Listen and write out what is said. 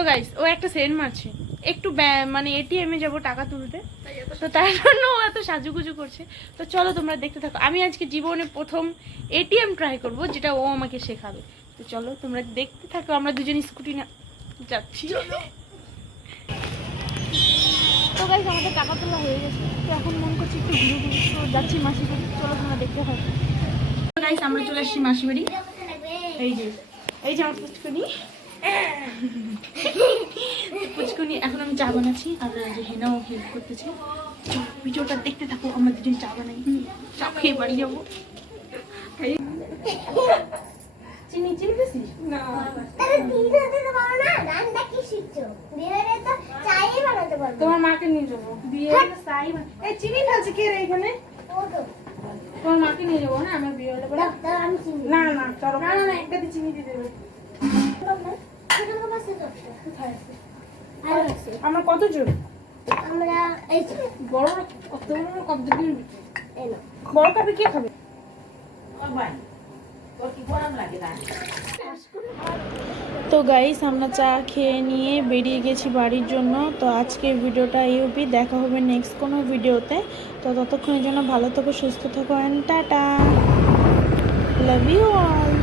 তো গাইস ও একটা সেন্ট মারছে একটু মানে এটিএমে যাব টাকা তুলতে, তো তার জন্য ও এত সাজুগুজু করছে। তো চলো তোমরা দেখতে থাকো। আমি আজকে জীবনে প্রথম এটিএম ট্রাই করব, যেটা ও আমাকে শেখাবে। তো চলো তোমরা দেখতে থাকো। আমরা দুজন স্কুটি না যাচ্ছি। তো গাইস আমাদের টাকা তোলা হয়ে গেছে, তো এখন মন করছে একটু ঘুরে ঘুরে, তো যাচ্ছি মাসি বাড়ি। চলো তোমরা দেখতে থাকো। তো গাইস আমরা চলে আসছি মাসি বাড়ি। এই যে আমার পুচকুনি পুচকুনি এখন আমি চা বানাচ্ছি, আর যে হেনাও হেল্প করতেছে। ভিডিওটা দেখতে থাকো, আমরা দুজন চা বানাই, চা খেয়ে বাড়ি যাবো। চিনি চিনি দিছিস না? তোমার মাকে নিয়ে যাবো বিয়ে চিনি ফেলছে কে রে এখানে? তোমার মাকে নিয়ে যাবো। হ্যাঁ আমার বিয়ে হলে না না চলো না না একটা চিনি দিয়ে দেবে। আমরা কতজন? আমরা এই বড় কত বড় কাপ দিবি? বড় কাপে কে খাবে? তো গাইস আমরা চা খেয়ে নিয়ে বেরিয়ে গেছি বাড়ির জন্য। তো আজকের ভিডিওটা এই অবধি, দেখা হবে নেক্সট কোনো ভিডিওতে। তো ততক্ষণের জন্য ভালো থেকো, সুস্থ থেকো, and tata, love you all.